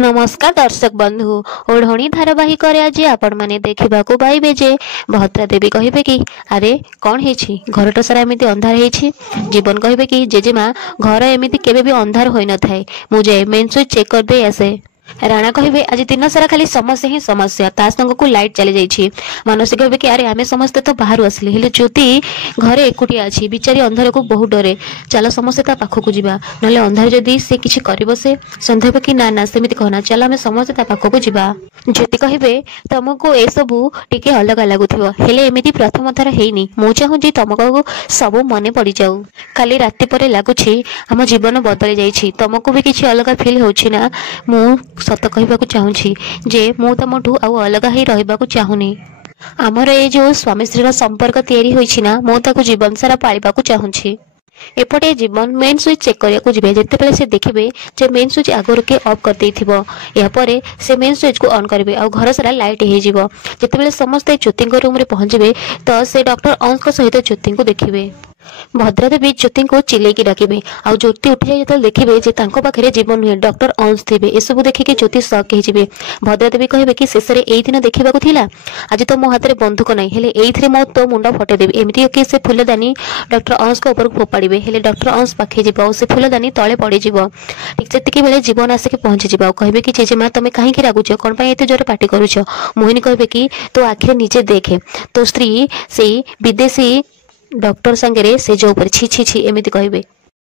नमस्कार दर्शक बंधु ओढ़णी धारावाहिक आज आपण मैंने देखा पाइबे जे भद्रा देवी कहे कि अरे कौन है घर सारा एमती अंधार है जीवन कहे कि जेजेमा घर एमती केवे भी अंधार हो न था मुझे मेन स्विच चेक कर दे आसे। राणा कहे आज दिन सारा खाली समस्या ही समस्या ता संग को लाइट चली जाइए। मानसी कहे कि अरे आमे समस्ते तो बाहर आसिले हेले ज्योति घरे एकुटिया अच्छी बिचारी अंधार को बहुत डरे चल समस्ते ता पाखक जावा ना अंधार जदि से किसी कर से सन्देह कि ना ना सेमती कहना चल आम समस्ते ता पाखक जावा। ज्योति कहे तुमको ए सबू टिके अलग लगुव हेले एमती प्रथम थर है मु चाहूँ तुमको सब मन पड़ जाऊ खाली राति पर लगुच आम जीवन बदली जाइए तुमको भी किसी अलग फिल होना मु सत कहवाक चाहूँगी जे मु तुमठू आउ अलग ही रहा चाहूनी आमर ये जो स्वामी स्त्री संपर्क तैयारी होइछि ना मु ताकू जीवन सारा पालिबा चाहूँगी। एपटे जीवन मेन स्विच चेक करने जी जिते से देखिए जे मेन स्विच आगुरी के ऑफ कर देपर से मेन स्विच को ऑन करेंगे आ घर सारा लाइट हो जिते समस्ते ज्योति रूम में पहुंचे तो से डॉक्टर अंश सहित ज्योति को देखिए। भद्रा देवी ज्योति को चिल्लैकी डाकिबे आ ज्योति उठी जाए देखिए पाखे जीवन नुहे डॉक्टर अंश थे एसबू देखिए ज्योति सक हो। भद्रा देवी कहे कि शेष में यही दिन देखा आज तो मो हाथ में बंधुक ना हेले ये मो तो मुंड फटेदेवी एमती कि से फूलदानी डॉक्टर अंश को ऊपर फोपाड़े हेले डॉक्टर अंश पाखे जीव से फूलदानी तले पड़ीज ठीक से बेले जीवन आसिक पहुंची कहे कि जेजेमा तुम कहीं रागुच कौन एत जोर पार्टी करुच। मोहिनी कहे कि तो आखिर निजे देखे तो स्त्री से विदेशी डॉक्टर संगे से जो छी छी छी एमती कहे।